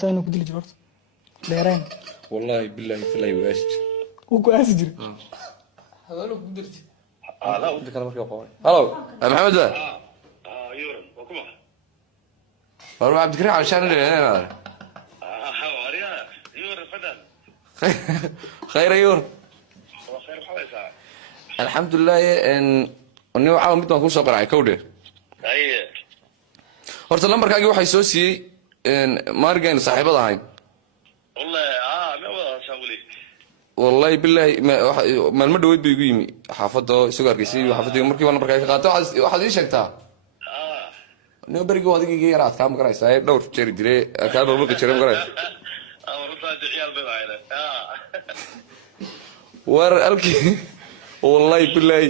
ساينو كدلي جرت ديرين والله بالله تلاقي واسج وكو اسجر هذا قدرت لا ودك انا مركب قوي هلو محمد بقى يورن وكما بروح عبد الكريم علشان انا وريا يورن فدان خير يور خير حويسا الحمد لله ان اني waxaa mid baan ku soo qaracay kowdhe اي horta lambarkaagi waxay soo siiyay maargaan saaxiibada ahayn والله ما ولا شغلي والله بالله ما dhaweyd bay igu yimi xaafado isoo arkaysay xaafadii markii waan markaa ka qaato waxaad ii sheegtaa no bariga wadiga yaraad ka ma garaysaa dhowr jeer diray ka dhowr markii jeer ma garaysaa ورطات عيال بيضايله war alki والله بالله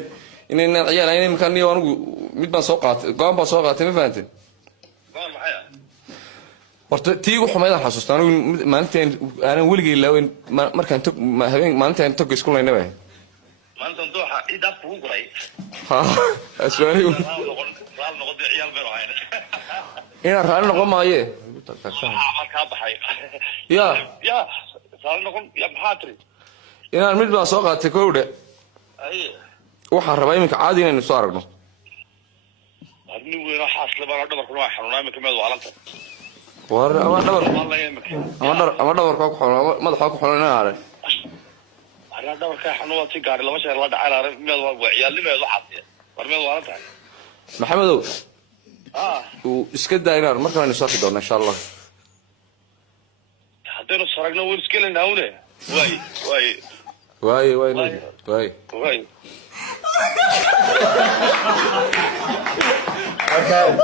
inayna ciyaal aynay markaan iyo anigu mid baan soo qaatay go'aan baan soo qaatay ma fahanteen قال معايا horta tii ugu xumayd aan xasuustaa anigu maalintaan aanan weligay ilaaweyn markaan tog habeen maalintaan tog isku leynaba ما انت ندوحه عيد افكو قري ha aswaani قال نقضي عيال بيضايله ina raali noqon maaye ما كان بحي ya صار نقول يا محاتري inaan mid baan soo qaatay kowdhe اي waxaan rabaa iminka caadi inaynu soo aragno ابني وين حاصل بقى دبر كل واحد حنونا ما كمل وعلمت war ama dhabar والله يمك ama dhabarka ku xulno madaxa ku xulno inaan arag انا دبر كان حنواتي gaari laba sheer la dhacay la meel waa ciyaalnimeedu xaasiya war meel waa tahay maxamedow iska daa inaan markaan aynu soo xidhono insha Allah haddaynu saragno waan iskeelina hawne way Okay.